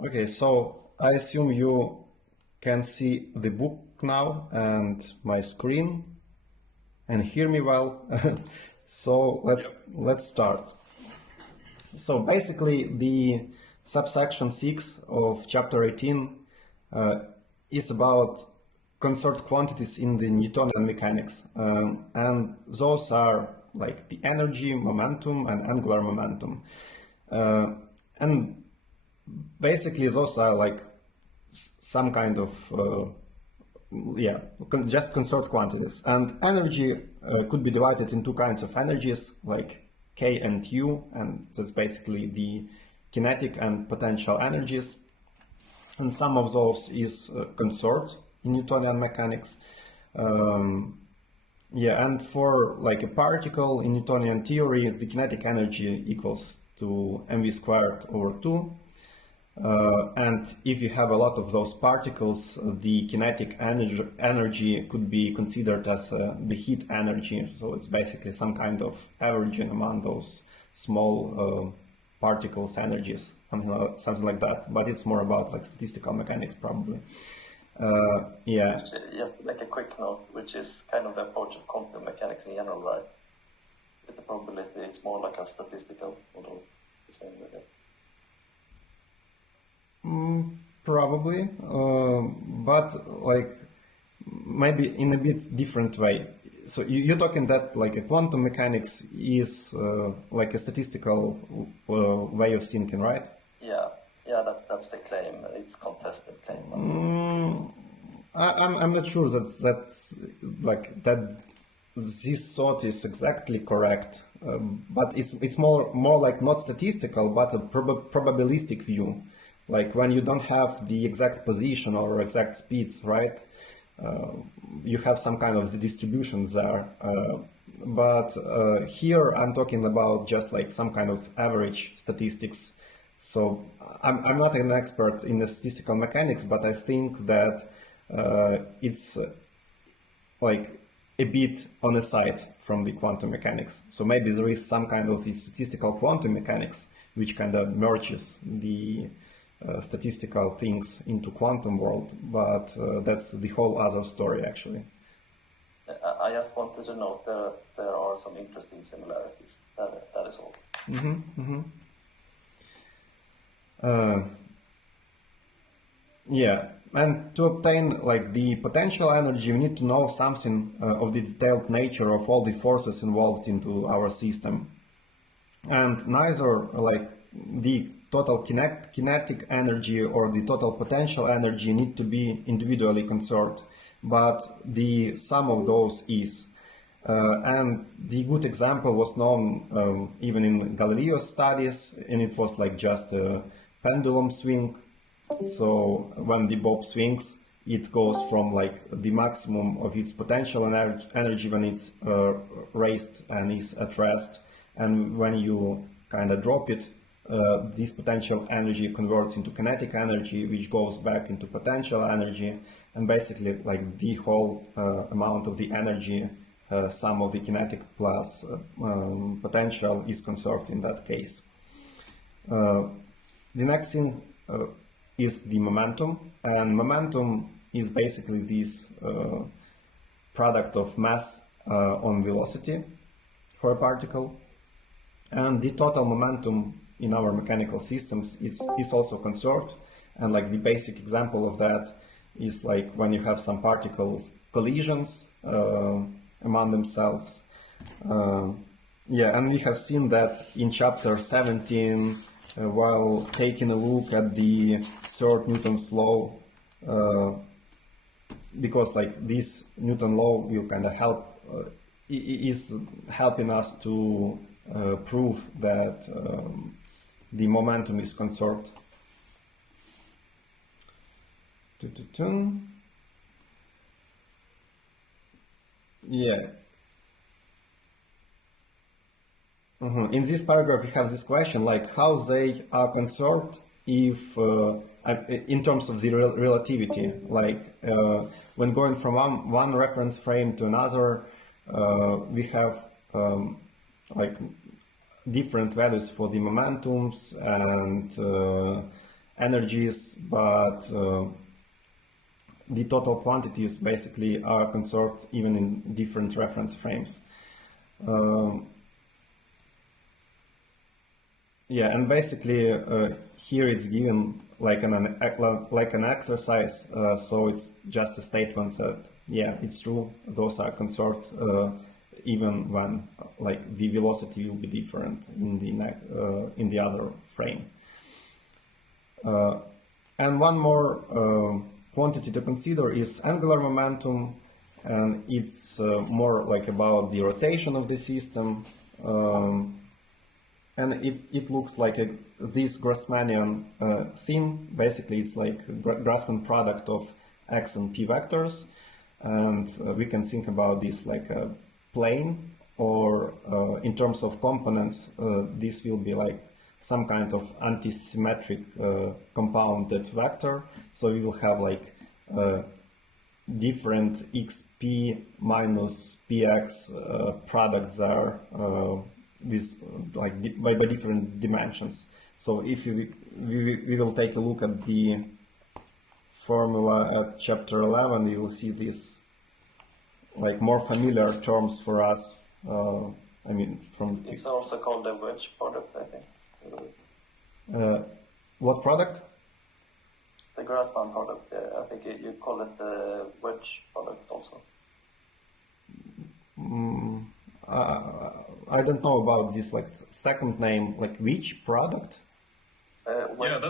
Okay, so I assume you can see the book now and my screen and hear me well. So let's start. So basically, the subsection 6 of chapter 18 is about conserved quantities in the Newtonian mechanics, and those are like the energy, momentum, and angular momentum, and basically those are like some kind of just conserved quantities. And energy could be divided in two kinds of energies, like K and U, and that's basically the kinetic and potential energies. And some of those is conserved in Newtonian mechanics. And for like a particle in Newtonian theory, the kinetic energy equals to mv squared over 2. And if you have a lot of those particles, the kinetic energy could be considered as the heat energy. So it's basically some kind of averaging among those small particles energies, something like that. But it's more about like statistical mechanics probably. Just like a quick note, which is kind of the approach of quantum mechanics in general, right? With the probability, it's more like a statistical model. Probably, but like maybe in a bit different way. So you're talking that like a quantum mechanics is like a statistical way of thinking, right? Yeah, that's the claim. It's contested claim. I'm not sure that's like that. This thought is exactly correct, but it's more like not statistical, but a probabilistic view. Like when you don't have the exact position or exact speeds, right? You have some kind of the distributions there. But here I'm talking about just like some kind of average statistics. So I'm not an expert in the statistical mechanics, but I think that it's like a bit on the side from the quantum mechanics. So maybe there is some kind of the statistical quantum mechanics which kind of merges the statistical things into quantum world, but that's the whole other story actually. I just wanted to note that there are some interesting similarities. That is all. And to obtain like the potential energy, we need to know something of the detailed nature of all the forces involved into our system, and neither like the total kinetic energy or the total potential energy need to be individually conserved, but the sum of those is. And the good example was known even in Galileo's studies, and it was like just a pendulum swing. So when the bob swings, it goes from like the maximum of its potential energy when it's raised and is at rest, and when you kind of drop it, this potential energy converts into kinetic energy, which goes back into potential energy, and basically like the whole amount of the energy, sum of the kinetic plus potential, is conserved in that case. The next thing is the momentum, and momentum is basically this product of mass on velocity for a particle, and the total momentum in our mechanical systems is also conserved. And like the basic example of that is like when you have some particles collisions among themselves. And we have seen that in chapter 17 while taking a look at the third Newton's law, because like this Newton law will kind of help, is helping us to prove that the momentum is conserved. In this paragraph, we have this question like how they are conserved if, in terms of the relativity, like when going from one reference frame to another, we have like different values for the momentums, and energies, but the total quantities basically are conserved even in different reference frames. Yeah, and basically here it's given like an exercise, so it's just a statement that yeah, it's true, those are conserved even when like the velocity will be different in the other frame. And one more quantity to consider is angular momentum, and it's more like about the rotation of the system. And it looks like this Grassmannian thing. Basically, it's like a Grassmann product of x and p vectors, and we can think about this like a plane, or in terms of components, this will be like some kind of antisymmetric compounded vector. So we will have like different xp minus px products there. With like by different dimensions. So if we will take a look at the formula at chapter 11, we will see these like more familiar terms for us. I mean, from it's also called the wedge product, I think. What product? The Grassmann product. I think you call it the wedge product also. I don't know about this like second name, like which product? Yeah,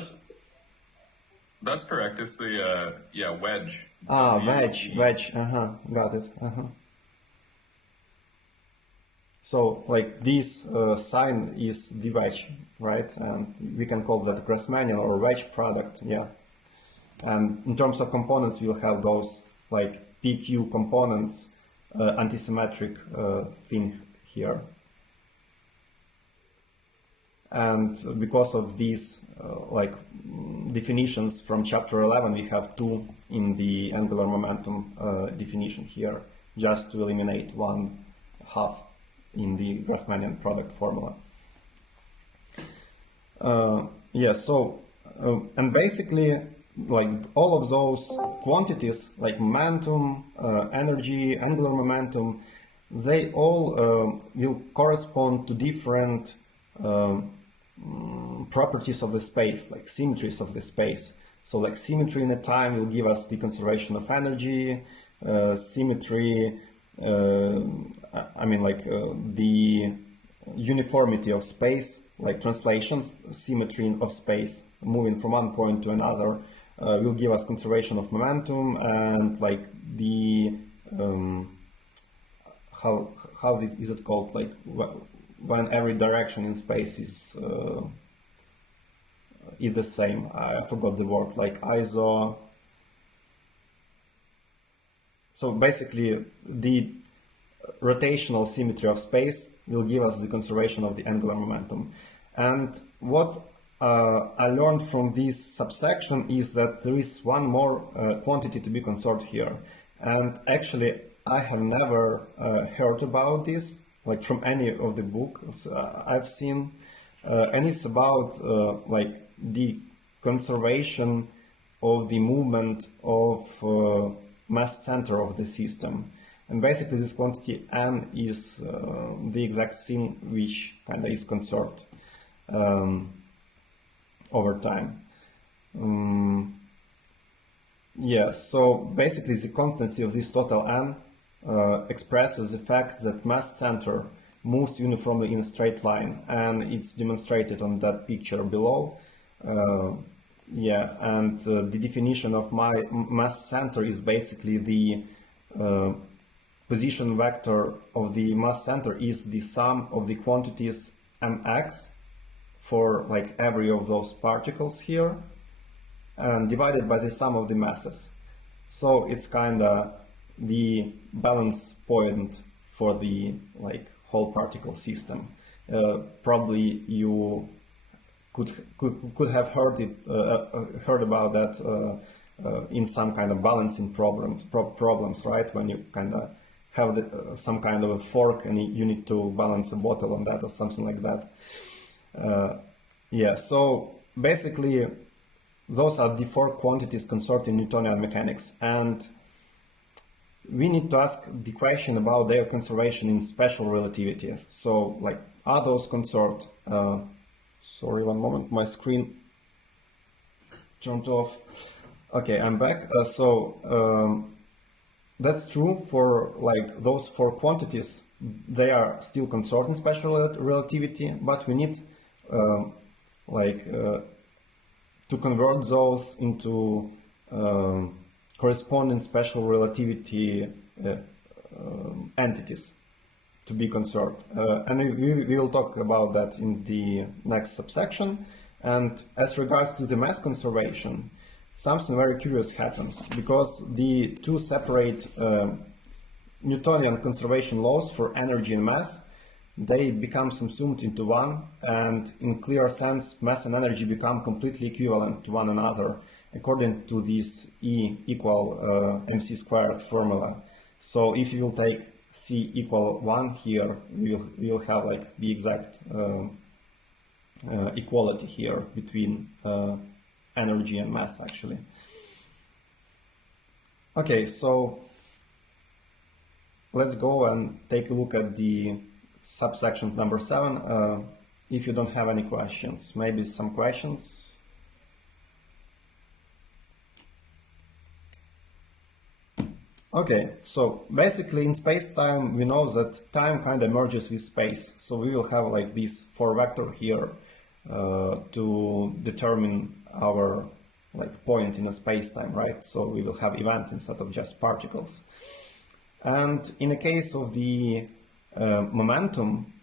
that's correct. It's the wedge. Wedge. Got it. So like this sign is the wedge, right? And we can call that Grassmannian or wedge product. Yeah. And in terms of components, we'll have those like PQ components, antisymmetric thing here. And because of these like definitions from chapter 11, we have two in the angular momentum definition here, just to eliminate 1/2 in the Grassmannian product formula. And basically, like all of those quantities, like momentum, energy, angular momentum, they all will correspond to different properties of the space, like symmetries of the space. So like symmetry in a time will give us the conservation of energy, symmetry, I mean like the uniformity of space, like translation, symmetry of space, moving from one point to another, will give us conservation of momentum, and like the how this is it called, like when every direction in space is the same. I forgot the word, like iso. So basically the rotational symmetry of space will give us the conservation of the angular momentum. And what I learned from this subsection is that there is one more quantity to be conserved here. And actually I have never heard about this, like from any of the books I've seen, and it's about like the conservation of the movement of mass center of the system. And basically this quantity n is the exact thing which kind of is conserved over time. So basically the constancy of this total n expresses the fact that mass center moves uniformly in a straight line, and it's demonstrated on that picture below. And the definition of my mass center is basically the position vector of the mass center is the sum of the quantities mx for like every of those particles here, and divided by the sum of the masses. So it's kind of the balance point for the like whole particle system. Probably you could have heard about that in some kind of balancing problems, right? When you kind of have some kind of a fork and you need to balance a bottle on that or something like that. So basically those are the four quantities conserved in Newtonian mechanics, and we need to ask the question about their conservation in special relativity. So, like, are those conserved? Sorry, one moment, my screen turned off. Okay, I'm back. That's true for like those four quantities. They are still conserved in special relativity, but we need to convert those into corresponding special relativity entities to be conserved. And we will talk about that in the next subsection. And as regards to the mass conservation, something very curious happens, because the two separate Newtonian conservation laws for energy and mass, they become subsumed into one, and in clear sense, mass and energy become completely equivalent to one another, according to this E equal mc squared formula. So if you will take C equal 1 here, we will have like the exact equality here between energy and mass, actually. Okay, so let's go and take a look at the subsection number 7. If you don't have any questions, maybe some questions. Okay, so basically in space-time we know that time kind of merges with space, so we will have like this 4 vector here to determine our like point in a space-time, right? So we will have events instead of just particles. And in the case of the momentum,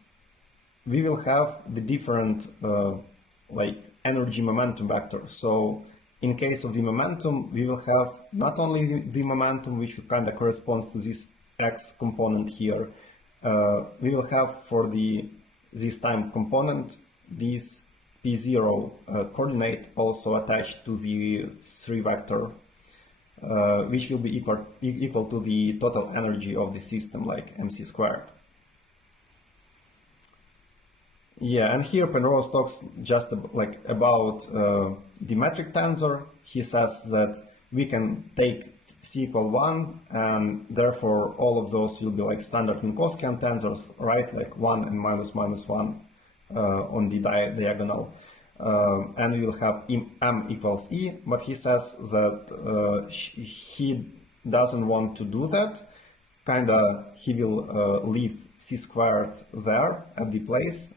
we will have the different like energy momentum vectors. So in case of the momentum, we will have not only the momentum, which kind of corresponds to this x component here, we will have for this time component this p0 coordinate also attached to the 3 vector, which will be equal to the total energy of the system, like mc squared. Yeah, and here Penrose talks just about the metric tensor. He says that we can take c equal 1, and therefore all of those will be like standard Minkowskian tensors, right? Like 1 and minus 1 on the diagonal. And we will have m equals e, but he says that he doesn't want to do that. He will leave c squared there at the place,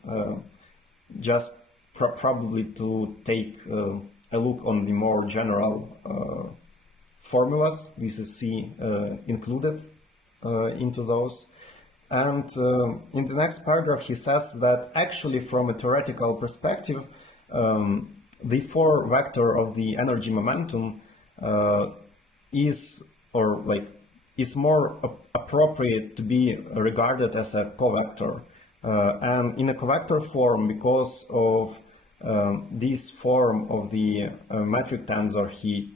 just probably to take a look on the more general formulas with the c included into those. And in the next paragraph he says that actually from a theoretical perspective, the 4 vector of the energy momentum is more appropriate to be regarded as a covector. And in a covector form, because of this form of the metric tensor he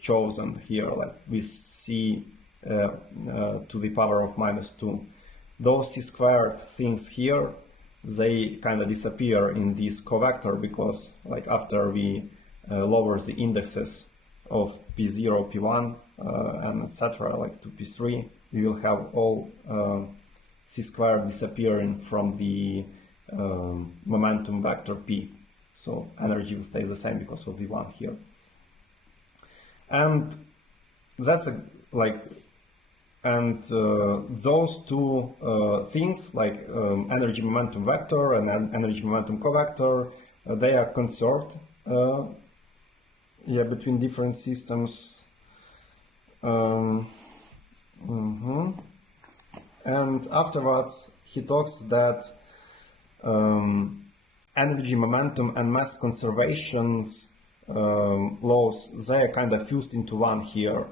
chosen here, like with c to the power of -2, those c squared things here, they kind of disappear in this covector, because like after we lower the indexes of p0, p1, and etc. like to p3, we will have all c squared disappearing from the momentum vector p. So energy will stay the same because of the 1 here. And that's those two things, like energy momentum vector and energy momentum covector, they are conserved between different systems. And afterwards he talks that energy momentum and mass conservations laws, they are kind of fused into one here,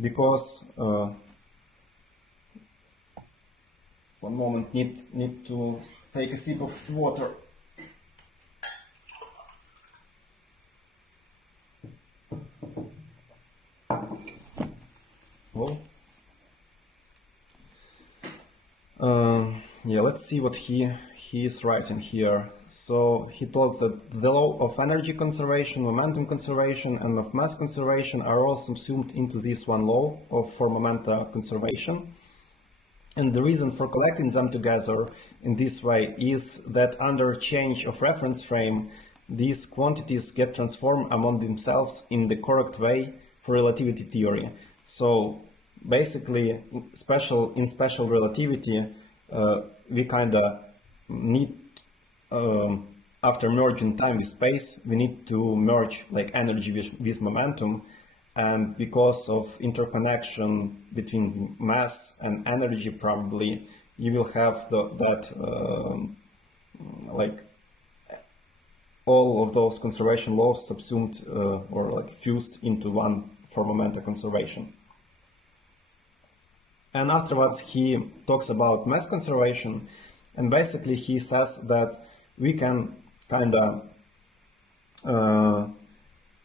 because one moment, need to take a sip of water. yeah, let's see what he is writing here. So he talks that the law of energy conservation, momentum conservation, and of mass conservation are all subsumed into this one law for momenta conservation. And the reason for collecting them together in this way is that under change of reference frame, these quantities get transformed among themselves in the correct way for relativity theory. So basically, in special relativity, we kind of need, after merging time with space, we need to merge like energy with momentum. And because of interconnection between mass and energy, probably you will have like all of those conservation laws subsumed or like fused into one for momenta conservation. And afterwards he talks about mass conservation, and basically he says that we can kind of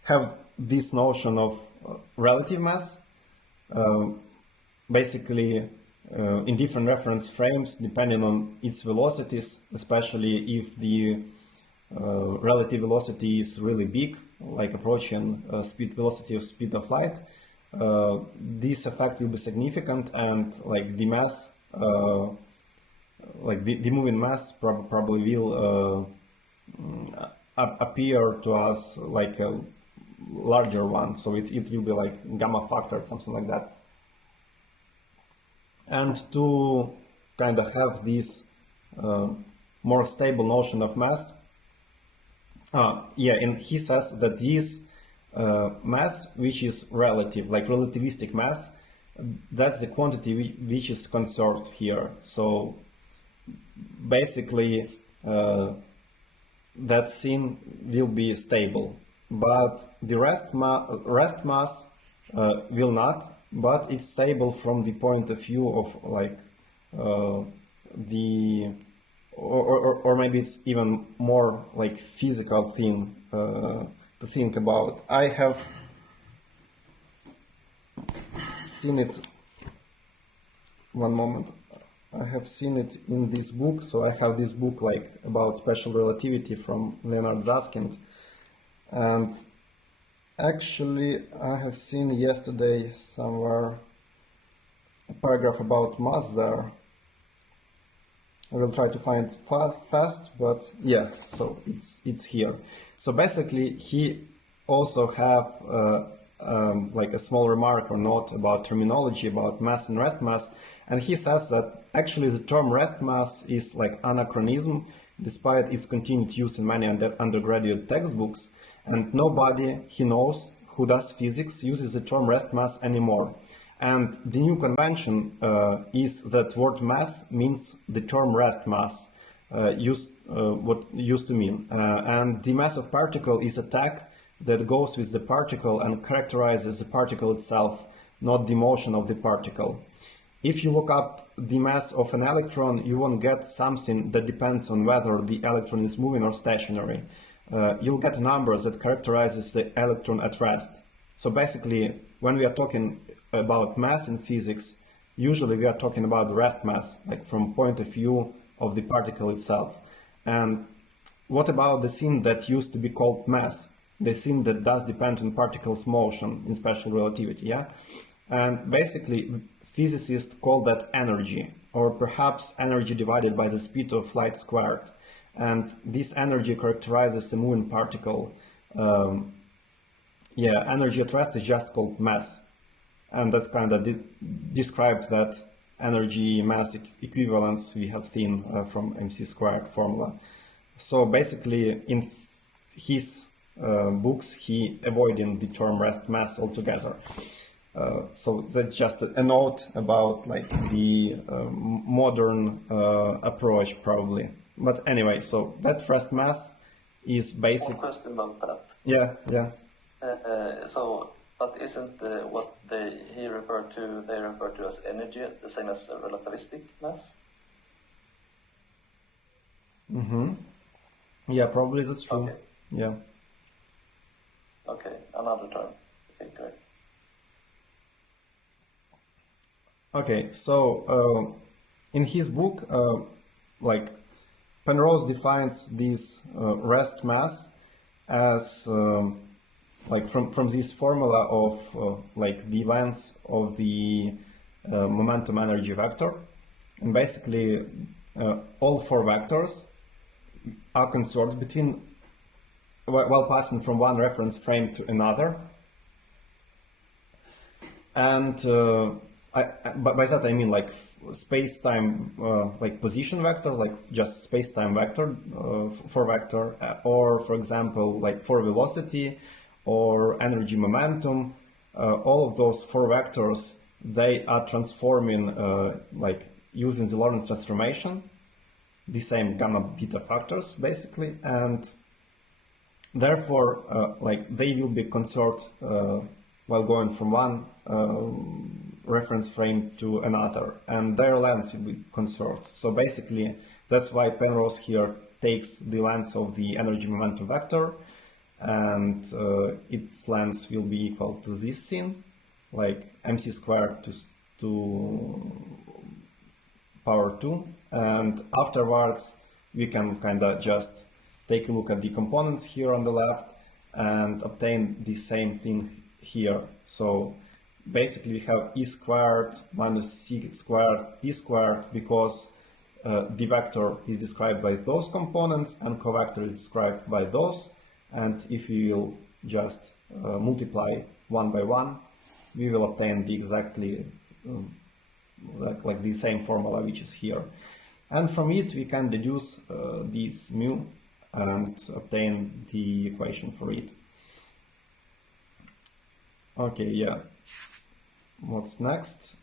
have this notion of relative mass, basically in different reference frames depending on its velocities, especially if the relative velocity is really big, like approaching velocity of speed of light. This effect will be significant, and like the mass, like the moving mass probably will appear to us like a larger one, so it will be like gamma factor, something like that. And to kind of have this more stable notion of mass, and he says that this mass, which is relative, like relativistic mass, that's the quantity which is conserved here. So basically that thing will be stable, but the rest mass will not, but it's stable from the point of view of like or maybe it's even more like physical thing to think about. I have seen it, one moment, I have seen it in this book. So I have this book like about special relativity from Leonard Susskind, and actually I have seen yesterday somewhere a paragraph about mass there. I will try to find it fast, but yeah, so it's here. So basically he also have like a small remark or note about terminology about mass and rest mass, and he says that actually the term rest mass is like anachronism despite its continued use in many undergraduate textbooks, and nobody he knows who does physics uses the term rest mass anymore. And the new convention is that word mass means the term rest mass, what used to mean. And the mass of particle is a tag that goes with the particle and characterizes the particle itself, not the motion of the particle. If you look up the mass of an electron, you won't get something that depends on whether the electron is moving or stationary. You'll get numbers that characterizes the electron at rest. So basically, when we are talking about mass in physics, usually we are talking about the rest mass, like from point of view of the particle itself. And what about the thing that used to be called mass? The thing that does depend on particles' motion in special relativity, yeah? And basically, physicists call that energy, or perhaps energy divided by the speed of light squared. And this energy characterizes the moving particle. Energy at rest is just called mass. And that's kind of describes that energy mass equivalence we have seen from MC squared formula. So basically, in his books, he avoiding the term rest mass altogether. So that's just a note about like the modern approach, probably. But anyway, so that rest mass is basic. Small question about that. Yeah. But isn't what they refer to as energy the same as relativistic mass? Mm-hmm. Yeah, probably that's true. Okay. Yeah. Okay, another term. Okay, great. Okay, so in his book, like Penrose defines this rest mass as like from this formula of like the length of the momentum energy vector, and basically all four vectors are conserved between while passing from one reference frame to another. And by that I mean like space-time, like position vector, like just space-time vector for vector, or for example like for velocity or energy momentum. All of those four vectors, they are transforming like using the Lorentz transformation, the same gamma beta factors basically, and therefore like they will be conserved while going from one reference frame to another, and their length will be conserved. So basically that's why Penrose here takes the length of the energy momentum vector, and its length will be equal to this thing, like mc squared to power 2, and afterwards we can kind of just take a look at the components here on the left and obtain the same thing here. So basically we have e squared minus c squared p squared, because the vector is described by those components and covector is described by those, and if we will just multiply one by one, we will obtain the exactly like the same formula which is here, and from it we can deduce this mu and obtain the equation for it. Okay, yeah. What's next?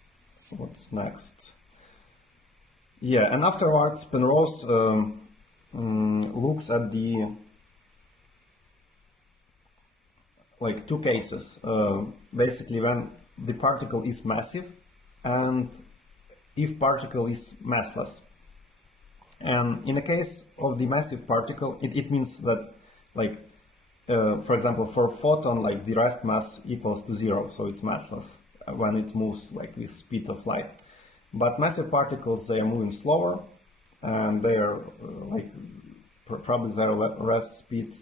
Yeah, and afterwards Penrose looks at the like two cases. Basically when the particle is massive and if particle is massless. And in the case of the massive particle, it means that, like, for example, for photon, like the rest mass equals to 0, so it's massless when it moves like with speed of light. But massive particles, they are moving slower, and they are like probably their rest speed.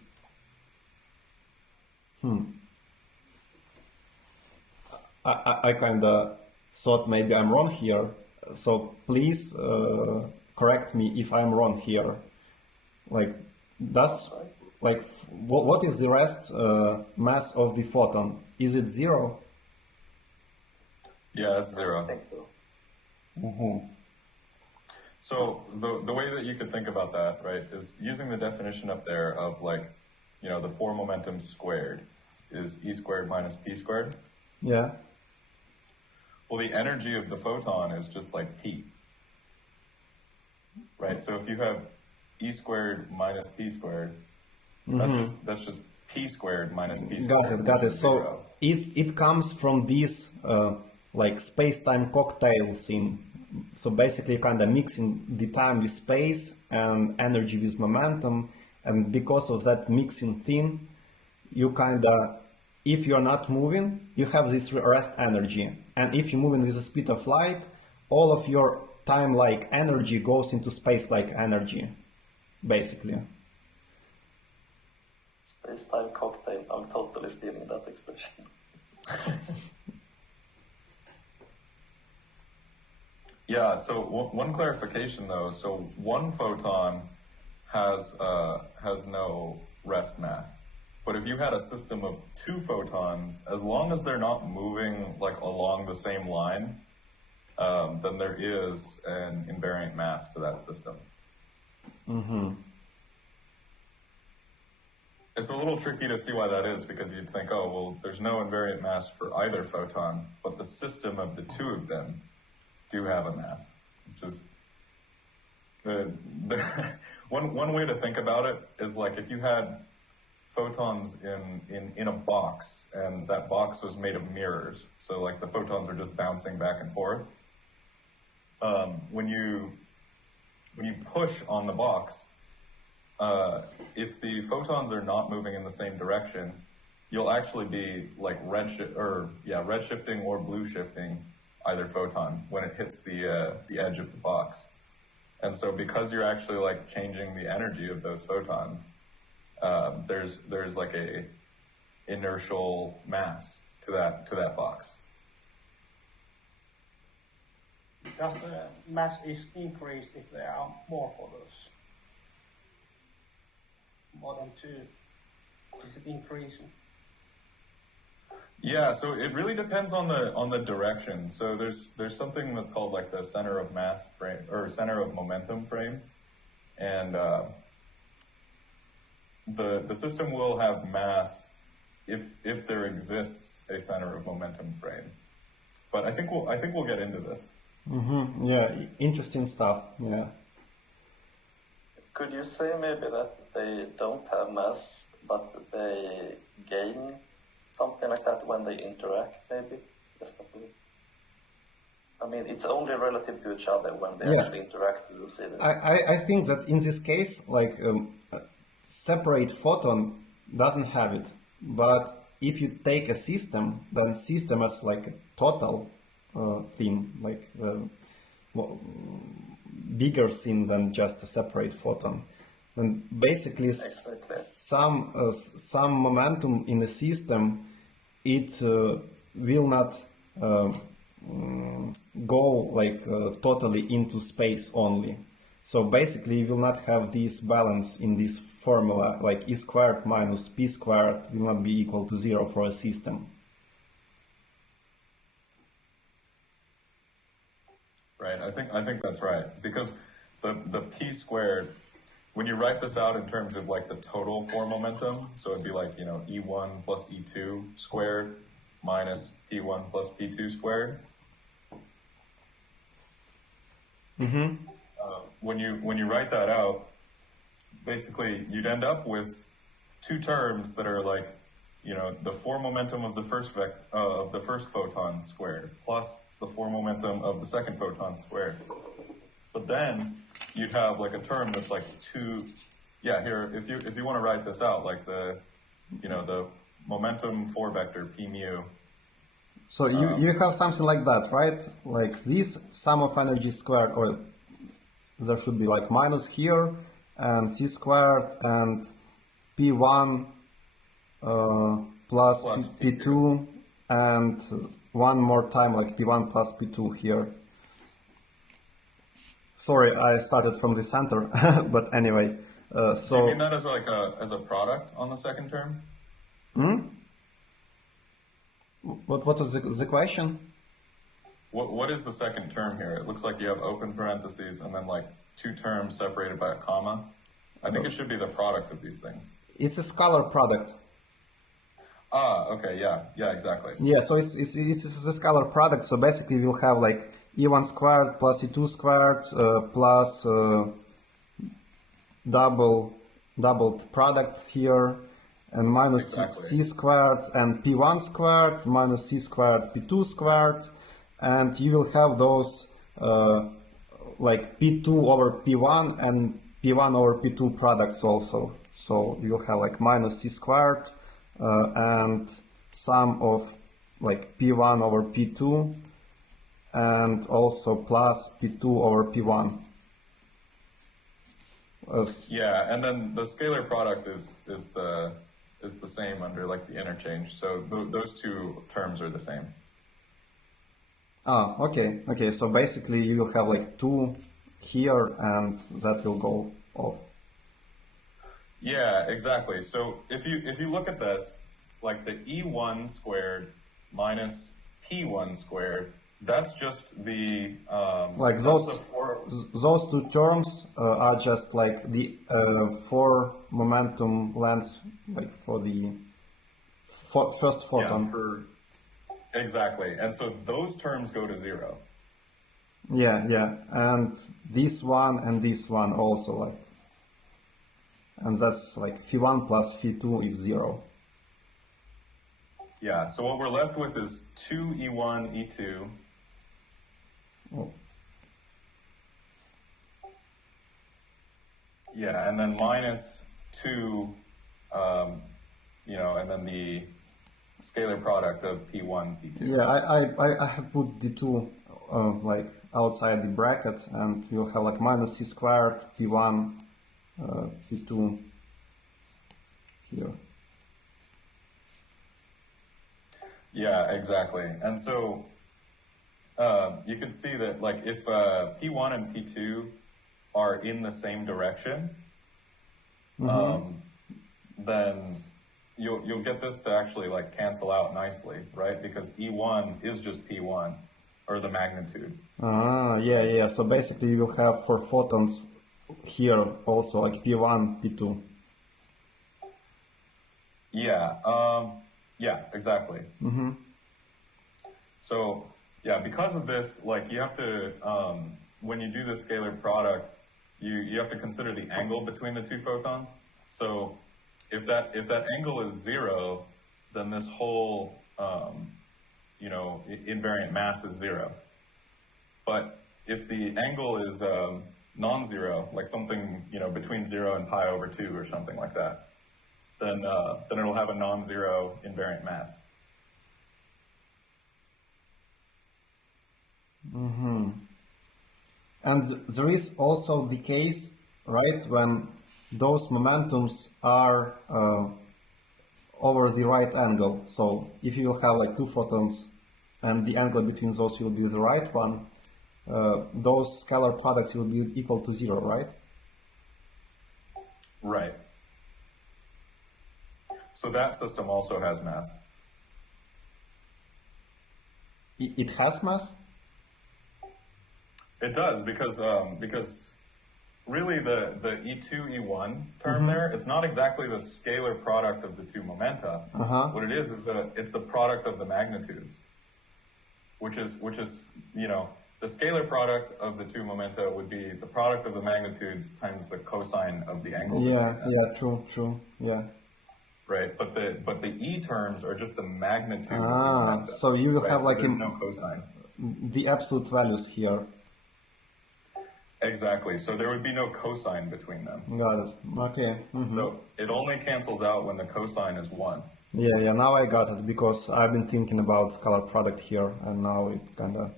I kind of thought maybe I'm wrong here, so please correct me if I'm wrong here. Like, what is the rest mass of the photon? Is it 0? Yeah, it's 0. I think so. Mm-hmm. So the way that you could think about that, right, is using the definition up there of, like, you know, the 4 momentum squared is e squared minus p squared. Yeah. Well, the energy of the photon is just like p, right? So if you have e squared minus p squared, that's just p squared minus p squared. Got it. So it comes from this like space-time cocktail thing. So basically kind of mixing the time with space and energy with momentum, and because of that mixing thing, you kind of, if you're not moving, you have this rest energy, and if you're moving with the speed of light, all of your time-like energy goes into space-like energy, basically. Space-time cocktail. I'm totally stealing that expression. Yeah, so one clarification though, so one photon has no rest mass. But if you had a system of 2 photons, as long as they're not moving like along the same line, then there is an invariant mass to that system. Mm-hmm. It's a little tricky to see why that is, because you'd think, oh, well, there's no invariant mass for either photon, but the system of the 2 of them do have a mass, which is one way to think about it is like if you had photons in a box, and that box was made of mirrors, so like the photons are just bouncing back and forth. When you push on the box, if the photons are not moving in the same direction, you'll actually be like redshifting or blue shifting either photon when it hits the edge of the box. And so because you're actually like changing the energy of those photons, there's like a inertial mass to that box. Because the mass is increased if there are more photons. More than 2. Is it increasing? Yeah, so it really depends on the direction. So there's something that's called like the center of mass frame or center of momentum frame, and the system will have mass if there exists a center of momentum frame. But I think we'll get into this. Mm-hmm. Yeah, interesting stuff. Yeah. Could you say maybe that they don't have mass, but they gain something like that when they interact, maybe? Just a bit. I mean, it's only relative to each other when they actually interact. We'll see this. I think that in this case, like separate photon doesn't have it, but if you take a system, then system as like a total thing, like bigger thing than just a separate photon. And basically, Exactly. some momentum in the system, it will not go like totally into space only. So basically, you will not have this balance in this formula, like E squared minus P squared will not be equal to 0 for a system. Right, I think that's right, because the P squared, when you write this out in terms of like the total form momentum, so it'd be like, you know, E1 plus E2 squared minus P1 plus P2 squared. Mm-hmm. When you write that out, basically you'd end up with two terms that are like, you know, the form momentum of the first photon squared plus the form momentum of the second photon squared. But then you'd have like a term that's like two. Yeah, here, if you want to write this out, like the momentum 4 vector P mu. So you have something like that, right? Like this sum of energy squared, or there should be like minus here, and C squared, and P1 plus P2, and one more time like P1 plus P2 here. Sorry, I started from the center, but anyway. Do you mean that as like as a product on the second term? What was the question? What is the second term here? It looks like you have open parentheses and then like two terms separated by a comma. I think it should be the product of these things. It's a scalar product. Ah, okay, yeah, exactly. Yeah, so it's a scalar product. So basically, we'll have like E1 squared plus E2 squared plus doubled product here, and minus C squared and P1 squared minus C squared P2 squared, and you will have those like P2 over P1 and P1 over P2 products also. So you'll have like minus C squared and sum of like P1 over P2 and also plus P2 over P1. Yeah, and then the scalar product is the same under like the interchange. So those two terms are the same. Ah, okay. So basically, you will have like 2 here, and that will go off. Yeah, exactly. So if you look at this, like the E1 squared minus P1 squared, that's just the like those two terms are just like the 4 momentum lengths, like for the first photon. Yeah, exactly. And so those terms go to 0. Yeah, and this one and this one also, like, and that's like phi1 plus phi2 is 0. Yeah, so what we're left with is 2E1, E2. Oh. Yeah, and then minus 2, and then the scalar product of P1, P2. Yeah, I have put the 2 like outside the bracket, and you'll have like minus c squared p1 p2 here. Yeah, exactly. And so you can see that like if P1 and P2 are in the same direction, then you'll get this to actually like cancel out nicely, right? Because E1 is just P1, or the magnitude. Yeah. So basically you will have for photons here also like P1, P2. Yeah, exactly. So yeah, because of this, like you have to, when you do the scalar product, you have to consider the angle between the two photons. So if that angle is 0, then this whole invariant mass is 0. But if the angle is non-zero, like something between 0 and pi over 2 or something like that, then it'll have a non-zero invariant mass. And there is also the case, right, when those momentums are over the right angle. So if you will have like two photons and the angle between those will be the right one, those scalar products will be equal to 0, right? Right. So that system also has mass. It has mass? It does, because really the E2, E1 term there, it's not exactly the scalar product of the two momenta. What it is it's the product of the magnitudes, which is the scalar product of the two momenta would be the product of the magnitudes times the cosine of the angle. Yeah, true, yeah. Right, but the E terms are just the magnitude of the momenta. So you will have so like there's no cosine. The absolute values here. Exactly. So there would be no cosine between them. Got it. Okay. So it only cancels out when the cosine is 1. Yeah. Now I got it, because I've been thinking about scalar product here, and now it kind of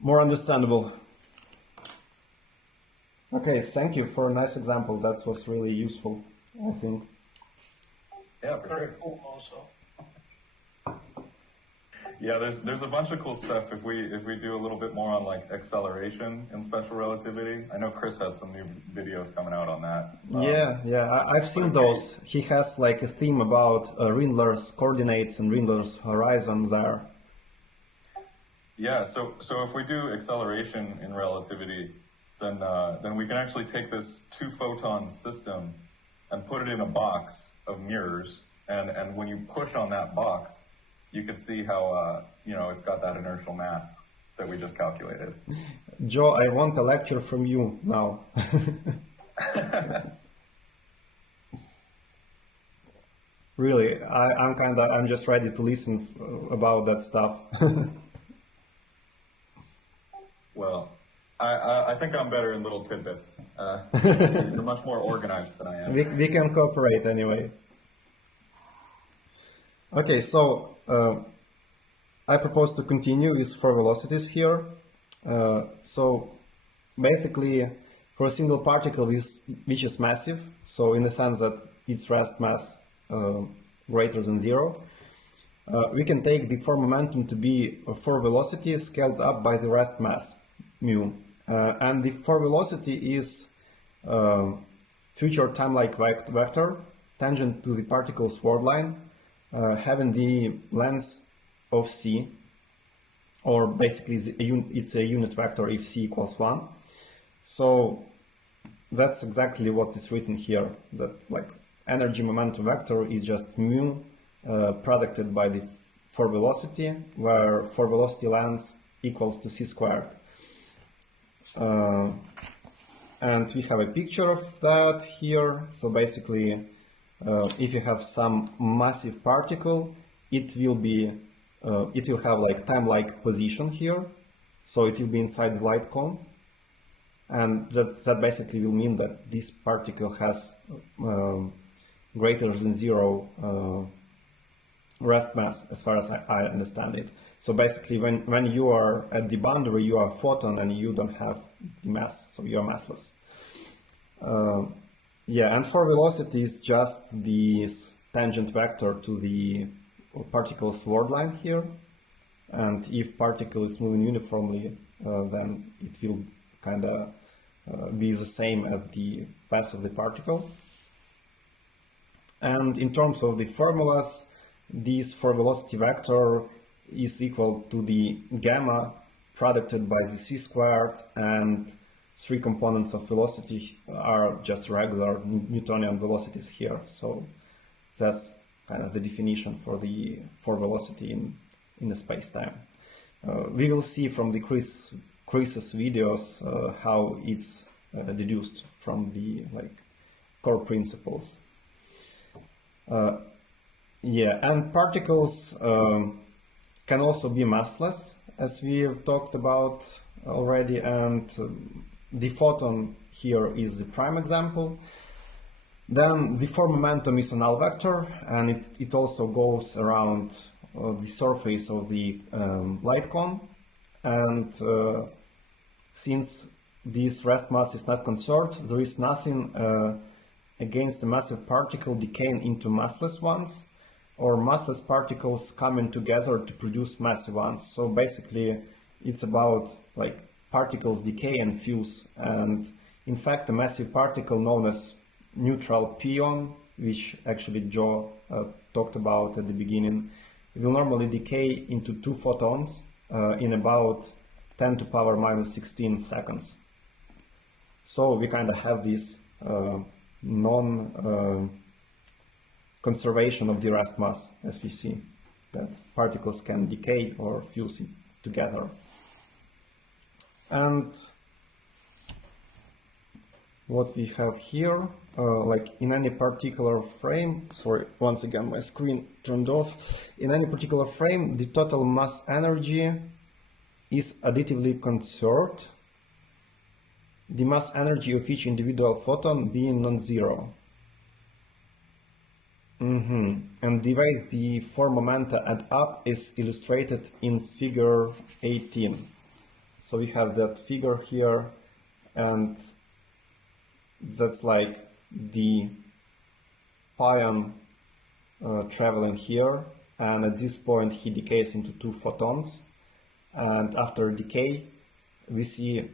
more understandable. Okay, thank you for a nice example. That was really useful, I think. Yeah, for Very sure. cool also. Yeah, there's a bunch of cool stuff if we do a little bit more on like acceleration in special relativity. I know Chris has some new videos coming out on that. I've seen those. He has like a theme about Rindler's coordinates and Rindler's horizon there. Yeah, so if we do acceleration in relativity, then we can actually take this 2-photon system and put it in a box of mirrors, and when you push on that box, you can see how it's got that inertial mass that we just calculated. Joe, I want a lecture from you now. Really, I'm just ready to listen about that stuff. Well, I think I'm better in little tidbits. You're much more organized than I am. We can cooperate anyway. Okay, so I propose to continue with 4 velocities here. So basically, for a single particle which is massive, so in the sense that its rest mass greater than 0, we can take the 4 momentum to be a 4 velocity scaled up by the rest mass, mu. And the 4 velocity is future time-like vector tangent to the particle's world line, having the length of c, or basically it's a unit vector if c equals 1. So that's exactly what is written here, that like energy momentum vector is just mu producted by the 4 velocity, where 4 velocity length equals to c squared. And we have a picture of that here. So basically, if you have some massive particle, it will have like time-like position here. So it will be inside the light cone. And that basically will mean that this particle has greater than 0 rest mass, as far as I understand it. So basically, when you are at the boundary, you are a photon and you don't have the mass, so you are massless. Yeah, and for velocity, it's just this tangent vector to the particle's word line here. And if particle is moving uniformly, then it will kind of be the same as the path of the particle. And in terms of the formulas, this for velocity vector is equal to the gamma producted by the c squared, and three components of velocity are just regular Newtonian velocities here. So that's kind of the definition for the velocity in the space-time. We will see from the Chris's videos how it's deduced from the core principles. Yeah, and particles can also be massless, as we have talked about already, and the photon here is the prime example. Then the four momentum is a null vector, and it also goes around the surface of the light cone. And since this rest mass is not conserved, there is nothing against the massive particle decaying into massless ones, or massless particles coming together to produce massive ones. So basically, it's about particles decay and fuse. And in fact, a massive particle known as neutral pion, which actually Joe talked about at the beginning, will normally decay into 2 photons in about 10 to power minus 16 seconds. So we kind of have this non-conservation of the rest mass, as we see, that particles can decay or fuse together. And what we have here, in any particular frame, sorry, once again my screen turned off, in any particular frame the total mass energy is additively conserved, the mass energy of each individual photon being non-zero. And the way the four momenta add up is illustrated in figure 18. So we have that figure here, and that's the pion traveling here, and at this point he decays into 2 photons, and after decay we see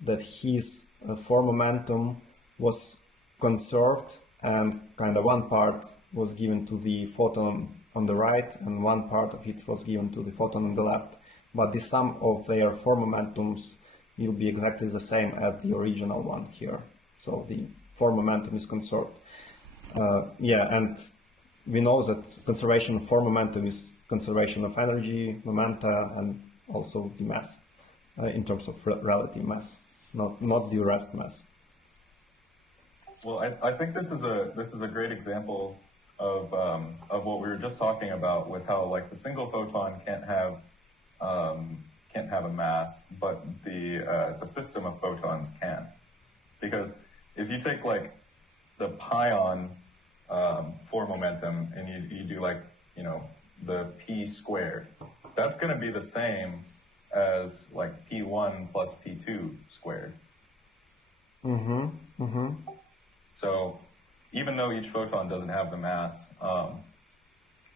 that his four momentum was conserved, and kind of one part was given to the photon on the right and one part of it was given to the photon on the left, but the sum of their four momentums will be exactly the same as the original one here. So the four momentum is conserved. Yeah, and we know that conservation of four momentum is conservation of energy, momenta, and also the mass in terms of relative mass, not the rest mass. Well, I think this is a great example of what we were just talking about, with how the single photon can't have a mass, but the system of photons can. Because if you take the pion four momentum and you do the p squared, that's going to be the same as p1 plus p2 squared. So even though each photon doesn't have the mass,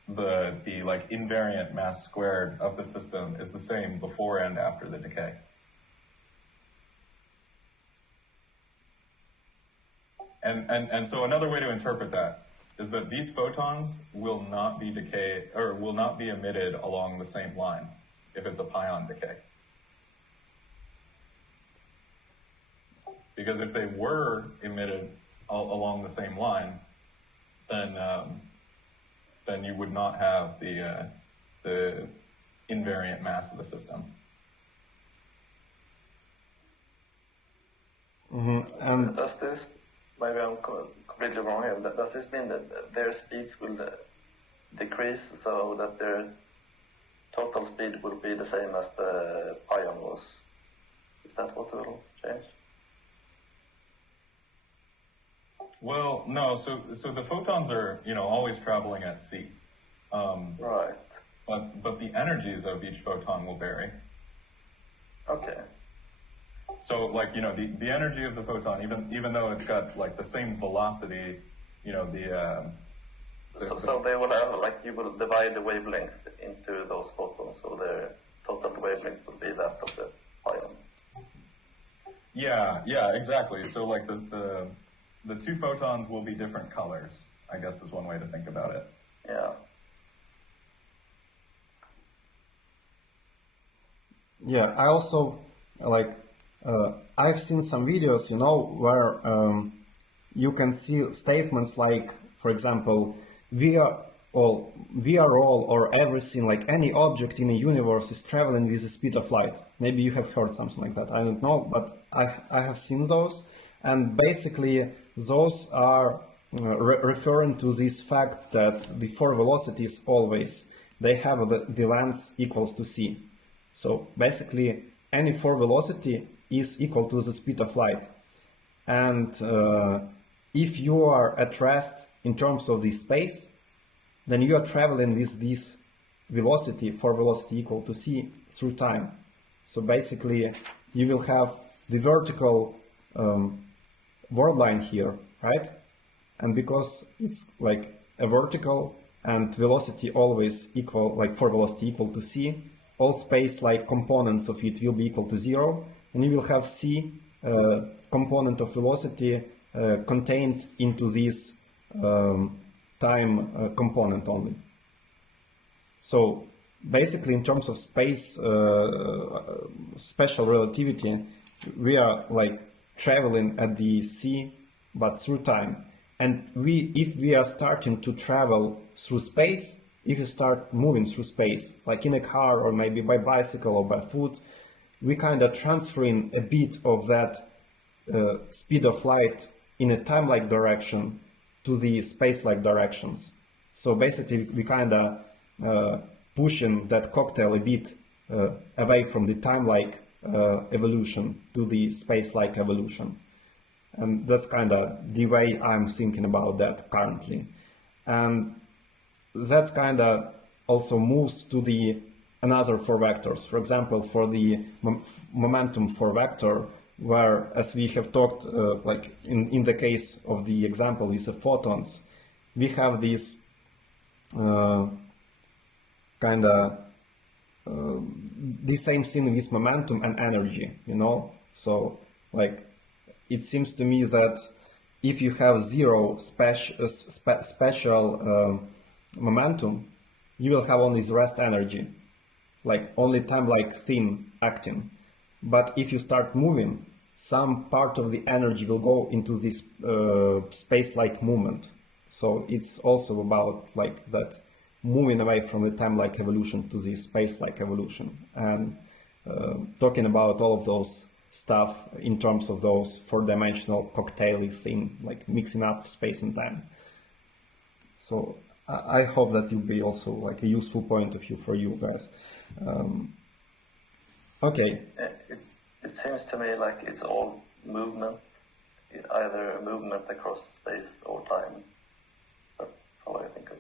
the invariant mass squared of the system is the same before and after the decay. And so another way to interpret that is that these photons will not be will not be emitted along the same line if it's a pion decay. Because if they were emitted along the same line, then you would not have the invariant mass of the system. And does this, maybe I'm completely wrong here, does this mean that their speeds will decrease so that their total speed will be the same as the pion was? Is that what will change? Well, no. So the photons are always traveling at c. Right. But the energies of each photon will vary. Okay. So like, you know, the energy of the photon, even though it's got like the same velocity, you know, So they will have, like, you will divide the wavelength into those photons, so the total wavelength will be that of the ion. yeah, exactly. So like the two photons will be different colors, I guess is one way to think about it. Yeah. Yeah, I also like I've seen some videos, you know, where you can see statements like, for example, we are all, or everything, like any object in the universe is traveling with the speed of light. Maybe you have heard something like that. I don't know, but I have seen those, and basically those are referring to this fact that the four velocities always they have the length equals to c. So basically, any four velocity is equal to the speed of light. And if you are at rest in terms of the space, then you are traveling with this velocity, four velocity equal to c, through time. So basically, you will have the vertical word line here, right? And because it's like a vertical and velocity always equal, like four velocity equal to c, all space-like components of it will be equal to 0, and you will have c component of velocity contained into this time component only. So basically, in terms of space, special relativity, we are like traveling at the c, but through time. And if we are starting to travel through space, if you start moving through space, like in a car or maybe by bicycle or by foot, we kind of transferring a bit of that speed of light in a time-like direction to the space-like directions. So basically, we kind of pushing that cocktail a bit away from the time-like evolution to the space-like evolution. And that's kind of the way I'm thinking about that currently. And that's kind of also moves to the another four vectors. For example, for the momentum four vector, where, as we have talked, like in the case of the example with the photons, we have this kind of the same thing with momentum and energy, you know. So like it seems to me that if you have zero special momentum, you will have only the rest energy, like only time-like thing acting. But if you start moving, some part of the energy will go into this space-like movement. So it's also about like that moving away from the time-like evolution to the space-like evolution, and talking about all of those stuff in terms of those four-dimensional cocktaily thing, like mixing up space and time. So I hope that will be also like a useful point of view for you guys. Okay. It seems to me like it's all movement, either a movement across space or time. That's how I think of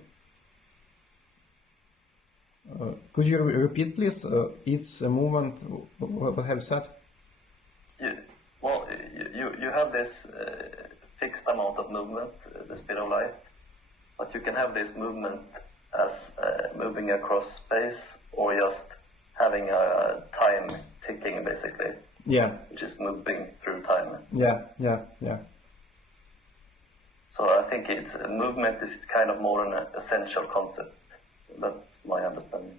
it. Could you repeat, please? It's a movement. What have you said? You have this fixed amount of movement, the speed of light, but you can have this movement as moving across space, or just having a time ticking, basically. Yeah. Which is moving through time. Yeah. So I think it's movement is kind of more an essential concept. That's my understanding.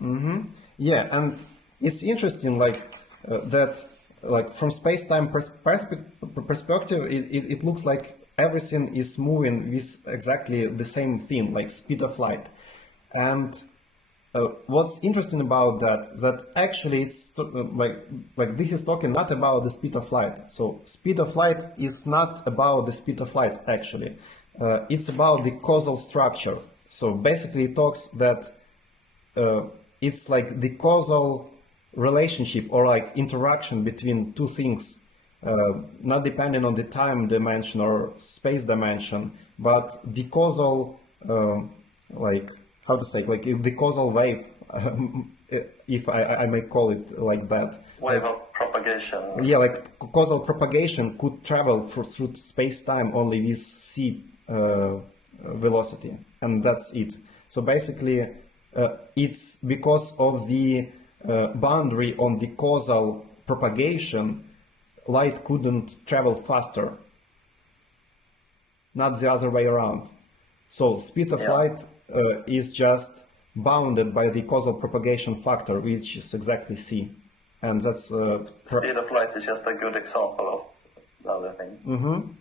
Mm-hmm. Yeah, and it's interesting, like that, like from space-time perspective, it looks like everything is moving with exactly the same thing, like speed of light. And what's interesting about that actually it's like this is talking not about the speed of light. So speed of light is not about the speed of light actually. It's about the causal structure. So basically it talks that it's like the causal relationship or like interaction between two things, not depending on the time dimension or space dimension, but the causal like how to say, like the causal wave, if I may call it like that. Wave of propagation. Yeah, like causal propagation could travel through space-time only with c velocity, and that's it. So basically, it's because of the boundary on the causal propagation, light couldn't travel faster, not the other way around. So speed of light is just bounded by the causal propagation factor, which is exactly c. And that's speed of light is just a good example of the other thing. Mm-hmm.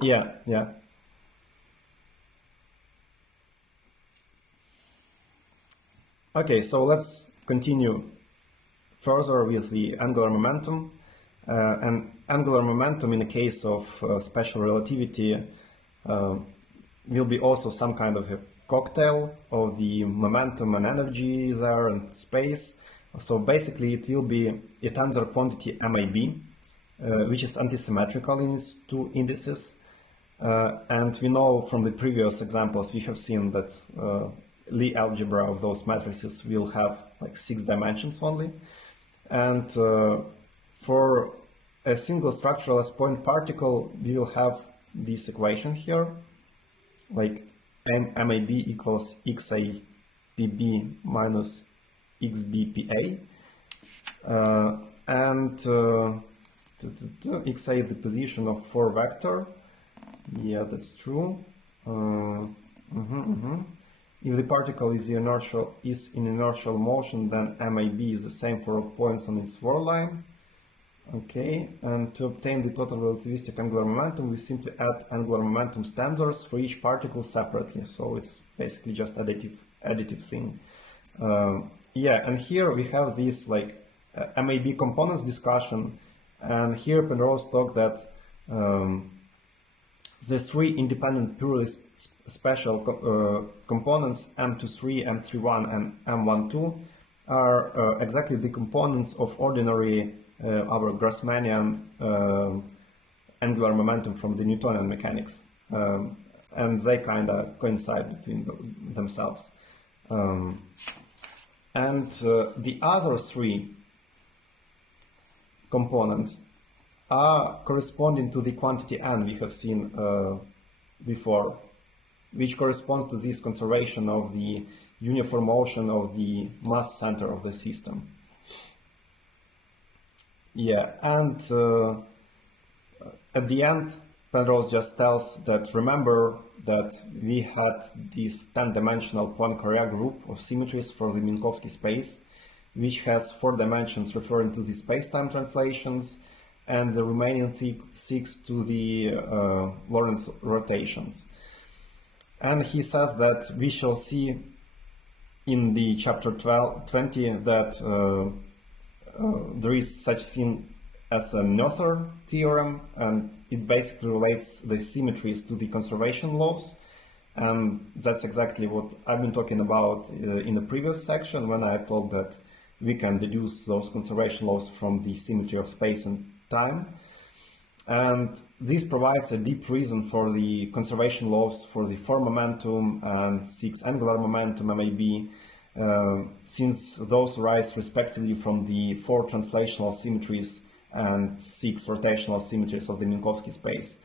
Yeah, yeah. Okay, so let's continue further with the angular momentum. And angular momentum in the case of special relativity will be also some kind of a cocktail of the momentum and energy there and space. So basically it will be a tensor quantity MAB, which is antisymmetrical in its two indices. And we know from the previous examples we have seen that Lie algebra of those matrices will have like 6 dimensions only. And for a single structureless point particle, we will have this equation here, like MAB equals XAPB minus XBPA. And XA is the position of 4 vector. Yeah, that's true. If the particle is in inertial motion, then MAB is the same for all points on its world line. Okay, and to obtain the total relativistic angular momentum, we simply add angular momentum tensors for each particle separately. So it's basically just additive thing. Yeah, and here we have this like MAB components discussion, and here Penrose talked that the 3 independent purely special components M23, M31, and M12 are exactly the components of ordinary our Grassmannian angular momentum from the Newtonian mechanics, and they kind of coincide between themselves. And the other 3 components are corresponding to the quantity n we have seen before, which corresponds to this conservation of the uniform motion of the mass center of the system. Yeah, and at the end, Penrose just tells that remember that we had this 10-dimensional Poincare group of symmetries for the Minkowski space, which has 4 dimensions referring to the space-time translations, and the remaining 6 to the Lorentz rotations. And he says that we shall see in the chapter 20 that there is such thing as a Noether theorem, and it basically relates the symmetries to the conservation laws. And that's exactly what I've been talking about in the previous section, when I told that we can deduce those conservation laws from the symmetry of space and time. And this provides a deep reason for the conservation laws for the 4 momentum and 6 angular momentum MAB, since those arise respectively from the 4 translational symmetries and 6 rotational symmetries of the Minkowski space.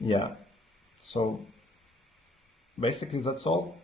Yeah, so basically that's all.